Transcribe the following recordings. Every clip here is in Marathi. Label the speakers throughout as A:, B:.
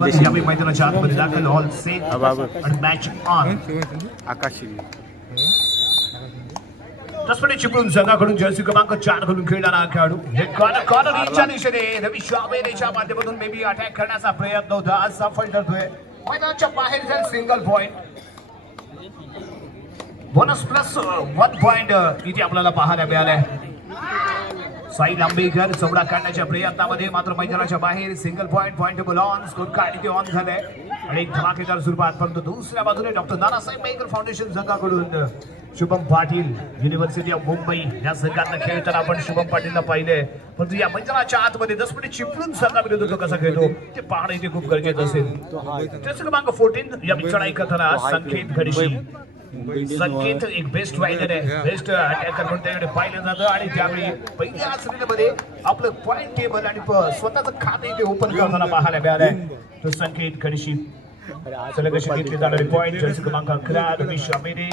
A: यावेळी मैदानाच्या आतमध्ये दाखल ऑल सेट
B: अबाबत.
A: आणि मॅच ऑन
B: आकाश
A: तसपणे चिपळूण संघाकडून जर्सी क्रमांक चारकडून खेळणारा खेळाडू. हे कॉर्नर कॉर्नरच्या दिशेने रवी शाबेनेच्या माध्यमातून मे बी अटॅक करण्याचा प्रयत्न होता. आज सफल ठरतोय. मैदानाच्या बाहेर जाईल single point bonus plus one point इथे आपल्याला पाहायला मिळालाय. साई आंबेकर चौडा काढण्याच्या प्रयत्नामध्ये मात्र मैदानाच्या बाहेर सिंगल पॉइंट पॉइंटेबल ऑन स्कोर कार्ड इथे ऑन झालाय. आणि एक धमाकेदार स्वरूपात परंतु दुसऱ्या बाजूने डॉक्टर नानासाहेब मेकर फाउंडेशन संघाकडून शुभम पाटील युनिव्हर्सिटी ऑफ मुंबई या संघातनं खेळताना आपण शुभम पाटीलला पाहिले परंतु या मैदानाच्या आतमध्ये दसपटी चिपळून संघाविरुद्ध तो कसा खेळतो? ते पाहणं इथे खूप गरजेचं असेल. क्रमांक फोर्टीन या चढाई करताना संकेत घडशी. संकेत एक बेस्ट रायडर आहे. बेस्ट अटॅकर म्हणून त्याकडे पाहिलं जातं आणि त्यावेळी पहिल्या श्रेणीमध्ये आपलं पॉइंट टेबल आणि स्वतःचं खाते ते ओपन करताना पाहायला मिळालंय. तो संकेत खडशी सलग अशी घेतली जाणारी पॉइंट जर्सी क्रमांक अकरा रमेश अमेरे.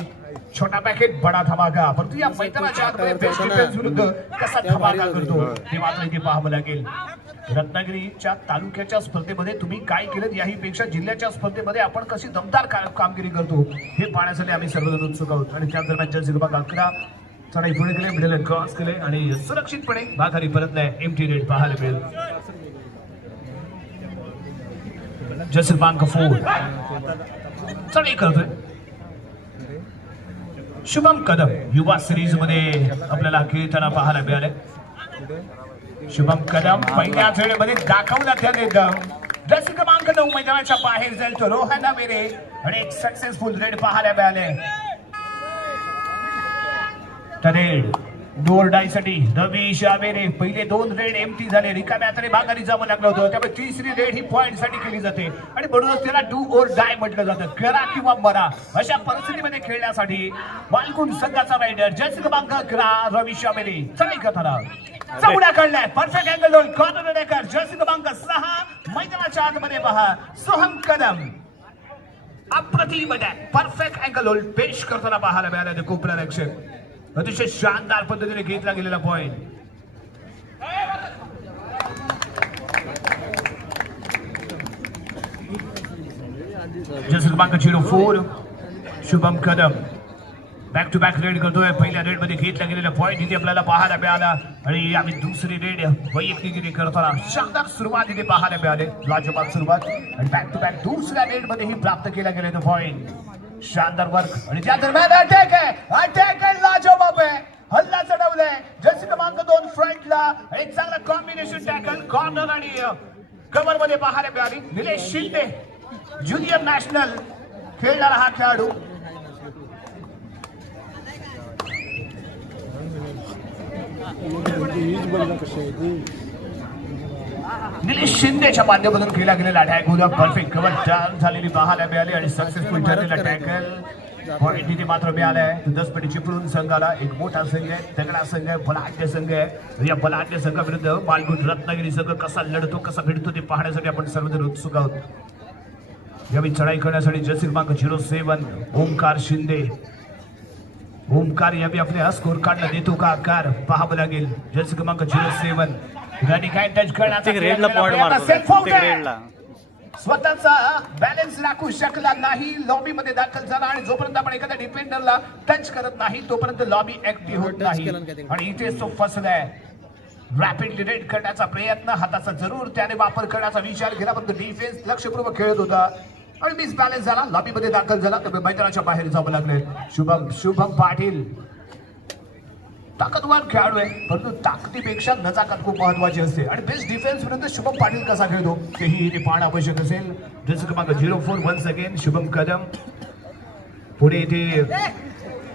A: छोटा पॅकेट बडा धमाका. परंतु या मैदानाच्या आतमध्ये बेस्ट डिफेन्स विरुद्ध कसा धमाका करतो हे मात्र इथे पाहावं लागेल. रत्नागिरीच्या तालुक्याच्या स्पर्धेमध्ये तुम्ही काय केलं? याहीपेक्षा जिल्ह्याच्या स्पर्धेमध्ये आपण कशी दमदार का- कामगिरी करतो? हे पाहण्यासाठी आम्ही सर्वजण उत्सुक आहोत. आणि त्या दरम्यान जर्सी क्रमांक चढाई पुढे केले मिडल क्रॉस केले आणि सुरक्षितपणे माघारी परतलाय एम टी रेट पाहायला मिळेल. जर्सी क्रमांक चढाई करतोय. शुभम कदम युवा सिरीजमध्ये आपल्याला खेळताना पाहायला मिळाले. शुभम कदम पहिल्या खेळमध्ये दाखवला त्याने दम. जर्सी क्रमांक नऊ मैदानाच्या बाहेर जाईल तो रोहन मेरे आणि एक सक्सेसफुल रेड पाहायला मिळाले. तर रेड दोर डायसाठी रमेश आमेरे पहिले दोन रेड एमटी झाले. रिकाम्या हाताने माघारी जावं लागलं होतं. त्यामुळे तिसरी रेड ही पॉईंटसाठी केली जाते. आणि म्हणूनच त्याला डू ओर डाय म्हटलं जातं. करा किंवा मरा. अशा परिस्थितीमध्ये खेळण्यासाठी बालकुंड संघाचा रायडर जर्सी क्रमांक अकरा रमेश आमेरे चढाई करताना चौड्या काढलाय परफेक्ट अँगल कॉर्नर डेकर जर्सी क्रमांक सहा मैदानाच्या आतमध्ये पहा सोहम कदम. अप्रतिम परफेक्ट अँगल होल्ड पेश करताना पाहायला मिळालं ते कोपरा रक्षक अतिशय शानदार पद्धतीने घेतला गेलेला पॉइंट जस क्रमांक zero four Shubham Kadam. Back to back raid करतोय. पहिल्या रेडमध्ये घेतला गेलेला पॉईंट इथे आपल्याला पाहायला मिळाला. आणि आम्ही दुसरी रेड वैयक्तिक करताना शानदार सुरुवात इथे पाहायला मिळाले. लाजबाब सुरुवात. आणि बॅक टू बॅक दुसऱ्या रेडमध्ये ही प्राप्त केला गेलेला पॉईंट शानदार वर्क आणि त्या दरम्यान अटॅक आहे. अटॅक आहे लाजबाब आहे हल्ला चढवलाय. जसे क्रमांक दोन फ्रंटला एक चांगला कॉम्बिनेशन टॅकल कॉर्नर आणि कवर मध्ये पाहायला मिळाली. निलेश शिंदे ज्युनियर नॅशनल खेळणारा हा खेळाडू. निलेश शिंदेच्या माध्यमातून केला गेलेला अटॅक होता परफेक्ट कव्हर टर्न झालेली पाहायला मिळाली आणि सक्सेसफुल ठरलेला टॅकल पॉईंट इथे मात्र मिळालाय? दसपटी चिपळूण संघाला एक मोठा संघ आहे तगडा संघ आहे बलाढ्य संघ आहे. या बलाढ्य संघाविरुद्ध बालगुट रत्नागिरी संघ कसा लढतो कसा भिडतो ते पाहण्यासाठी आपण सर्वजण उत्सुक आहोत. यावेळी चढाई करण्यासाठी जसी क्रमांक झिरो सेवन ओमकार शिंदे. ओमकार यावेळी आपल्या स्कोर कार्डला देतो का आकार? पाहावं लागेल. जसी क्रमांक झिरो सेवन. गाडी काय टच.
B: रेडला
A: स्वतःचा बॅलन्स राखू शकला नाही. लॉबी मध्ये दाखल झाला आणि जोपर्यंत आपण एखाद्या डिफेंडरला टच करत नाही तोपर्यंत लॉबी ऍक्टिव्ह होत नाही. आणि इथे तो फसलाय रॅपिडली रेड करण्याचा प्रयत्न हाताचा जरूर त्याने वापर करण्याचा विचार केला परंतु डिफेन्स लक्षपूर्वक खेळत होता. आणि मिस बॅलेन्स झाला. लॉबीमध्ये दाखल झाला. तर मैदानाच्या बाहेर जावं लागले शुभम शुभम पाटील. ताकदवार खेळाडू आहे. परंतु ताकदीपेक्षा नजाकत खूप महत्वाची असते. आणि बेस्ट डिफेन्स विरुद्ध शुभम पाटील कसा खेळतो? तेही इथे पाहणं आवश्यक असेल. जसं क्रमांक zero four one second Shubham Kadam. पुढे इथे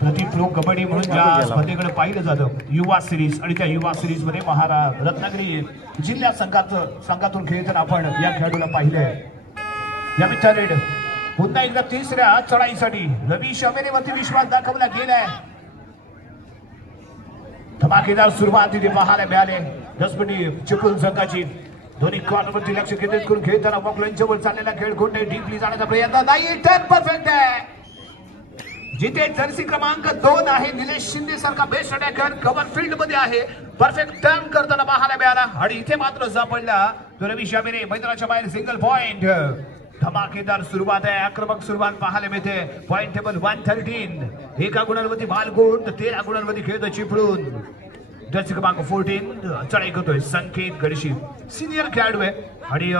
A: प्रति प्रो कबड्डी म्हणून ज्या स्पर्धेकडे पाहिलं जातं युवा सिरीज आणि त्या युवा सिरीजमध्ये महारा रत्नागिरी जिल्हा संघाचं संघातून खेळताना आपण या खेळाडूला पाहिलंय. या रेड पुन्हा एकदा तिसऱ्या चढाईसाठी रवी शमेरेवरती विश्वास दाखवला गेलाय. धमाकेदार सुरुवात तिथे पाहायला मिळाले. दसपटी चिपळूण संघाची. दोन्ही कॉर्नरवरती लक्ष केंद्रित करून खेळताना वॉकलाईनच्या वर चाललेला खेळ कोणते डीपली जाण्याचा प्रयत्न नाही. टेन परफेक्ट आहे. जिथे जर्सी क्रमांक दोन आहे निलेश शिंदे सारखा बेस्ट अटॅकर कव्हर फील्डमध्ये आहे. परफेक्ट टर्न करताना पाहायला मिळाला. आणि इथे मात्र सापडला तो रवी शामीने मैदानाच्या बाहेर सिंगल पॉइंट धमाकेदार सुरुवात आहे आक्रमक सुरुवात पाहायला मिळते. पॉइंट टेबल वन थर्टीन एका गुणांवरती बालगुण तर तेरा गुणांवरती खेळतो चिपळून जर्सी क्रमांक फोर्टीन चढाई करतोय. संकेत गडशी सिनियर खेळाडू आहे. आणि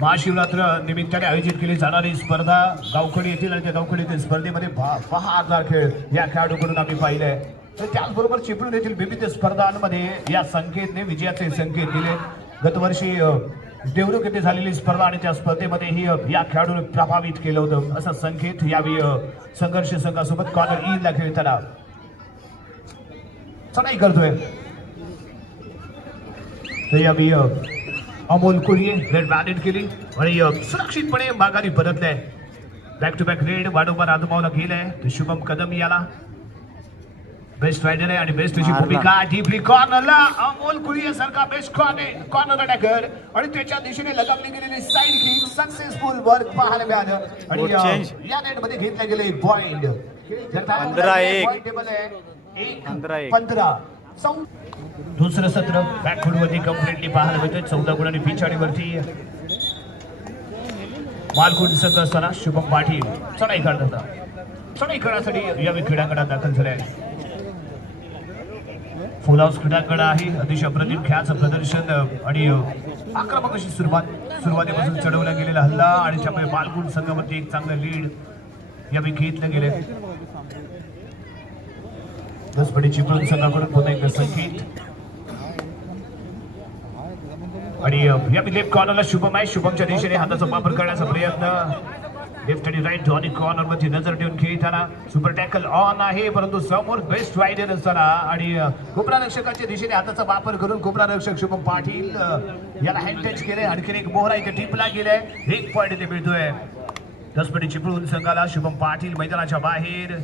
A: महाशिवरात्र निमित्ताने आयोजित केली जाणारी स्पर्धा. गावखडी येथील आणि त्या गावखडी येथील स्पर्धेमध्ये पहा हजार खेळ या खेळाडूकडून आम्ही पाहिले तर त्याचबरोबर चिपळूण येथील विविध स्पर्धांमध्ये या संकेतने विजयाचे संकेत दिले. गतवर्षी देवरुख येथे झालेली स्पर्धा आणि त्या स्पर्धेमध्येही या खेळाडूने प्रभावित केलं होतं. असा संकेत यावेळी संघर्ष संघासोबत कॉर्नर ईदला खेळताना. चढाई करतोय. तर यावेळी अमोल कुरिये रेड बॅलेट केली आणि सुरक्षितपणे माघारी परतले. बॅक टू बॅक रेड वाडोबा आजमावला गेलाय. तर शुभम कदम याला. बेस्ट रायडर आहे आणि बेस्ट
B: मारला.
A: भूमिका डीपली कॉर्नरला अमोल कुरिये सारखा बेस्ट कॉर्नर कॉर्नर अटॅकर आणि त्याच्या दिशेने लगावली गेलेली साईड किक सक्सेसफुल वर्क पाहायला मिळालं. आणि. या नेटमध्ये घेतला गेले पॉइंट
B: पंधरा एक. पंधरा एक.
A: पंधरा. दुसरं सत्र बॅकफूड वरती कम्प्लिटली पाहायला मिळतोय. चौदा गुणांनी पिछाडीवरती मालकुंड संघ असताना शुभम पाटील चढाई करत होता. चढाई करण्यासाठी यावेळी क्रीडांगणात दाखल झाले आहे फुल हाऊस क्रीडांगण आहे. अतिशय अप्रतिम खेळाचं प्रदर्शन आणि आक्रमक अशी सुरुवात सुरुवातीपासून चढवला गेलेला हल्ला आणि त्यामुळे बालकुंड संघावरती एक चांगलं लीड यावेळी घेतलं गेले. दसपडी चिपळूण संघाकडून पुन्हा एकदा संकेत. आणि या लेफ्ट कॉर्नरला शुभम आहे. शुभमच्या दिशेने हाताचा वापर करण्याचा प्रयत्न. लेफ्ट आणि राईट जॉनी कॉर्नर वरती नजर ठेवून खेळताना सुपर टॅकल ऑन आहे परंतु समोर बेस्ट रायडर असताना आणि अ, रक्षकाच्या दिशेने हाताचा वापर करून कुबरा रक्षक शुभम पाटील याला हँड टच केले आणखीन एक मोहरा इथे टिपला गेलाय. एक पॉईंट इथे मिळतोय. दसपटी चिपळून संघाला शुभम पाटील मैदानाच्या बाहेर.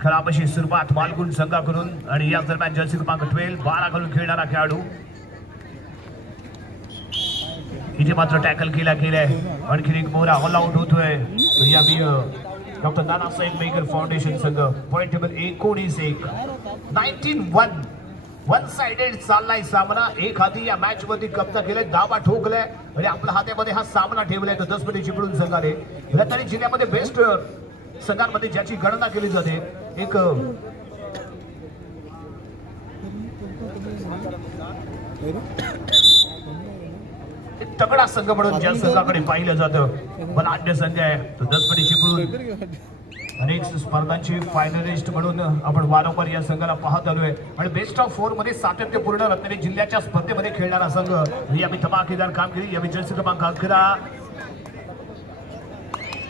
A: खराब अशी सुरुवात मालगुण संघाकडून आणि याच दरम्यान जर्सी क्रमांक ट्वेल्व बारा घालून खेळणारा खेळाडू इथे मात्र टॅकल केला गेलाय आणखीन एक मोहरा ऑल आउट होतोय यावी डॉक्टर नानासाहेब मेकर फाउंडेशन संघ पॉईंट टेबल एकोणीस एक. नाईन्टीन वन वन साइडेड चाललाय सामना. एक हाती या मॅच मध्ये कब्जा केलाय. दावा ठोकलाय. आणि आपल्या हातामध्ये हा सामना ठेवलाय तर दसमध्ये चिपळून संघाने. रत्नागिरी जिल्ह्यामध्ये बेस्ट संघांमध्ये ज्याची गणना केली जाते एक एक तगडा संघ म्हणून ज्या संघाकडे पाहिलं जातं बलाढ्य संघ आहे. तो दसपटी चिपळूण अनेक स्पर्धांचे फायनलिस्ट म्हणून आपण वारंवार या संघाला पाहत आलोय. आणि बेस्ट ऑफ फोरमध्ये सातत्यपूर्ण रत्नागिरी जिल्ह्याच्या स्पर्धेमध्ये खेळणारा संघ. यावेळी धमाकेदार कामगिरी यावेळी जर्सी क्रमांक अकरा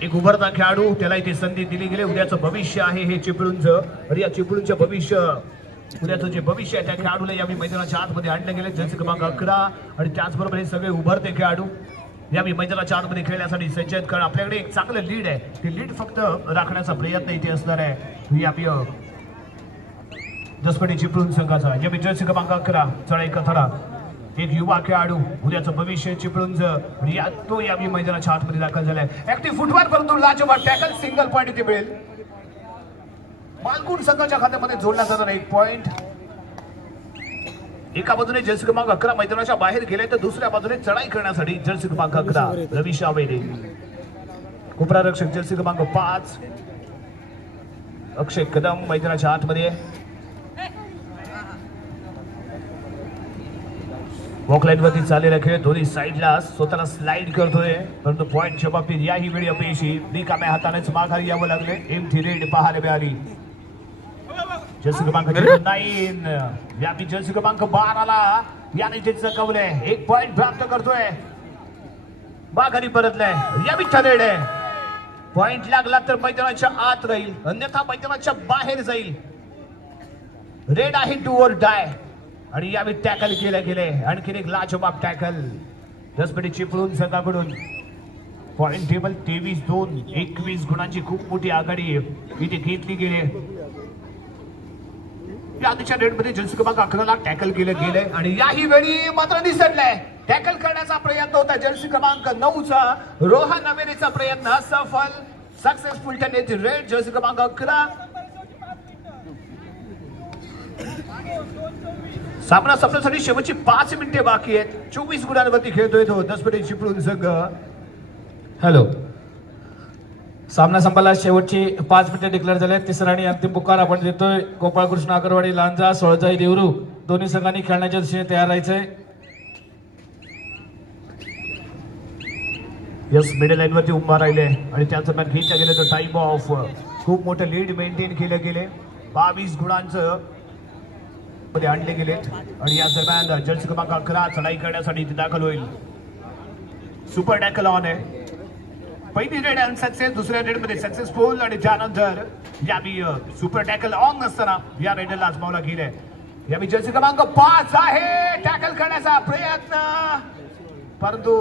A: एक उभरता खेळाडू त्याला इथे संधी दिली गेली. उद्याचं भविष्य आहे हे चिपळूणचं. आणि या चिपळूणचं भविष्य पुण्याचं जे भविष्य आहे त्या खेळाडूला यावेळी मैदानाच्या आतमध्ये आणलं गेले जर्सी क्रमांक अकरा. आणि त्याचबरोबर हे सगळे उभरते खेळाडू. यावेळी मैदानाच्या आतमध्ये खेळण्यासाठी सज्ज आहेत कारण आपल्याकडे एक चांगलं लीड आहे. ते लीड फक्त राखण्याचा प्रयत्न इथे असणार आहे. यावेळी अ, जसपटी चिपळूण संघाचा. यावेळी जर्सी क्रमांक अकरा. चढाई कथडा एक युवा खेळाडू. उद्याचं भविष्य चिपळून या तो यावेळी मैदानाच्या आतमध्ये दाखल झालाय. ऍक्टिव्ह फुटबॉल परंतु लाजवाब टॅकल सिंगल पॉईंट इथे मिळेल. मालकुण संघाच्या खात्यामध्ये जोडला जाणार एक पॉइंट एका बाजूने जर्सी क्रमांक अकरा मैदानाच्या बाहेर गेले तर दुसऱ्या बाजूने चढाई करण्यासाठी जर्सी क्रमांक अकरा रवी शावेरे उपरारक्षक जर्सी क्रमांक पाच अक्षय कदम मैदानाच्या आतमध्ये वॉकलाईन वरती चाललेला खेळ दोन्ही साईडला स्वतःला स्लाइड करतोय. परंतु पॉइंटच्या बाबतीत याही वेळी अपयशी. रिकाम्या हातानेच माघारी यावं लागले एम थी रेड पाहायला मिळाली जर्सी क्रमांक नाईन यापी जर्सी क्रमांक बाराला याने जे चकवलंय एक पॉइंट प्राप्त करतोय. माघारी परतलाय. यावी ठरेड आहे पॉइंट लागला तर मैदानाच्या आत राहील. अन्यथा मैदानाच्या बाहेर जाईल. रेड आहे टू ओर डाय आणि यावेळी टॅकल केलं गेले. आणखीन एक लाजबाब टॅकल दसपटी चिपळूण संघाकडून. पॉइंट टेबल तेवीस दोन. एकवीस गुणांची खूप मोठी आघाडी इथे घेतली गेली. आधीच्या रेडमध्ये जर्सी क्रमांक अकराला टॅकल केलं गेलंय. आणि याही वेळी मात्र निसटलंय. टॅकल करण्याचा प्रयत्न होता. जर्सी क्रमांक नऊचा रोहन अमेरीचा प्रयत्न सफल सक्सेसफुल टर्न रेड जर्सी क्रमांक अकरा सामना संपण्यासाठी शेवटची पाच मिनिटे बाकी आहेत. चोवीस गुणांवरती खेळतोय तो. दस मिनिटे चिपळून संघ.
C: हॅलो सामना संपायला शेवटची पाच मिनिटे डिक्लेअर झाले तिसरा आणि अंतिम पुकार आपण देतोय. गोपाळकृष्ण अगरवाडी लांजा सोळजाई देवरू. दोन्ही संघांनी खेळण्याच्या दृष्टीने तयार राहायचंय.
A: यस मिडल लाईनवरती उभा राहिले. आणि त्याच दरम्यान घेतल्या गेलं तर टाईम ऑफ खूप मोठं लीड मेंटेन केलं गेले. बावीस गुणांचं मध्ये आणले गेलेत. आणि या दरम्यान जर्सी क्रमांक अकरा चढाई करण्यासाठी दाखल होईल. सुपर टॅकल ऑन आहे. पहिली रेड अनसक्सेस दुसऱ्या रेडमध्ये सक्सेसफुल आणि त्यानंतर यावी सुपर टॅकल ऑन नसताना या रेडला आजमावला गेले यावी जर्सी क्रमांक पाच आहे. टॅकल करण्याचा प्रयत्न. परंतु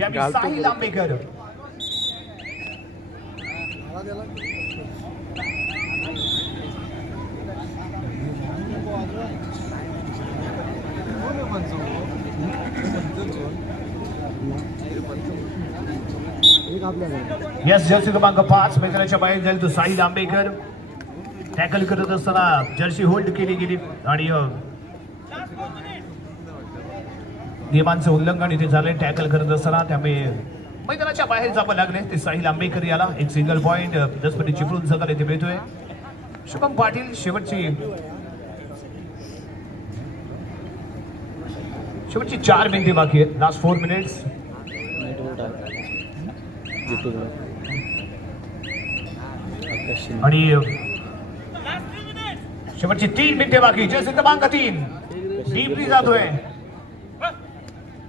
A: यावी साहिल आंबेकर यस जर्सी क्रमांक पाच मैदानाच्या बाहेर जाईल तो साहिल आंबेकर टॅकल करत असताना जर्सी होल्ड केली गेली आणि नियमांचं उल्लंघन इथे झालंय. टॅकल करत असताना त्यामुळे मैदानाच्या बाहेर जावं लागले ते साहिल आंबेकर याला एक सिंगल पॉईंट दसपती चिपळून सकाळ इथे मिळतोय. शुभम पाटील शेवटची शेवटची चार मिनिटे बाकी आहेत. लास्ट फोर मिनिट्स आणि शेवटची तीन मिनिटे बाकी. जस क्रमांक तीन? डीपली जातोय.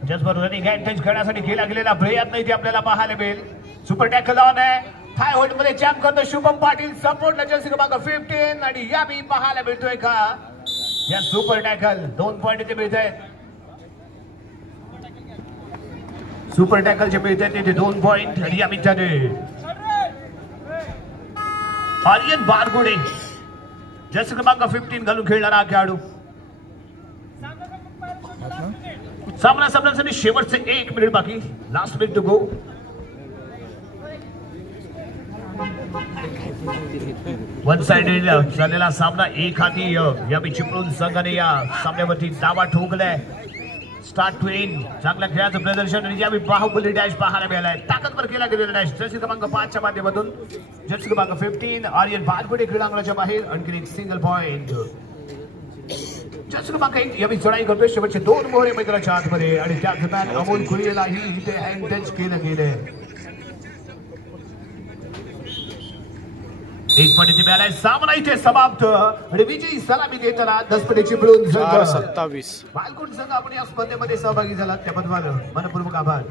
A: जसभर रनिंग हँड टच करण्यासाठी केला गेलेला प्रयत्न इथे आपल्याला पाहायला मिळेल. सुपर टॅकल ऑन आहे. थाय होल्डमध्ये जॅम करतो शुभम पाटील. सपोर्टला जर्सी क्रमांक फिफ्टीन आणि या मी पाहायला मिळतोय का? या सुपर टॅकल दोन पॉईंट इथे मिळत आहेत सुपर टॅकलचे मिळत आहेत दोन पॉईंट आणि या मिनिटाने आर्यन बारगुडे. जस क्रमांक फिफ्टीन घालून खेळणारा हा खेळाडू. सामना सामन्यासाठी शेवटचे एक मिनिट बाकी. Last minute to go one sided झालेला सामना एक हाती या मी संघाने या सामन्यावरती दावा ठोकलाय. स्टार्ट ट्वेन चांगल्या खेळाचं प्रदर्शन आणि यावेळी बाहुबली डॅश पाहायला मिळालाय ताकदवर केला गेलेला डॅश जर्सी क्रमांक पाचच्या माध्यमातून. जर्सी क्रमांक फिफ्टीन आर्यन बारगुडे क्रीडांगणाच्या बाहेर. आणखी एक सिंगल पॉइंट जर्सी क्रमांक एक यावेळी चढाई करतोय. शेवटचे दोन मोहरे मैदानाच्या आतमध्ये. आणि त्या दरम्यान अमोल कुरियेलाही इथे हँड टच केलं गेलंय. एक पण इथे मिळालाय. सामना इथे समाप्त. आणि विजयी सलामी देताना दसपटे चिपळून
B: चार
A: संघ
B: सत्तावीस.
A: बालकोट संघ आपण या स्पर्धेमध्ये सहभागी झाला त्याबद्दल मनपूर्वक आभार.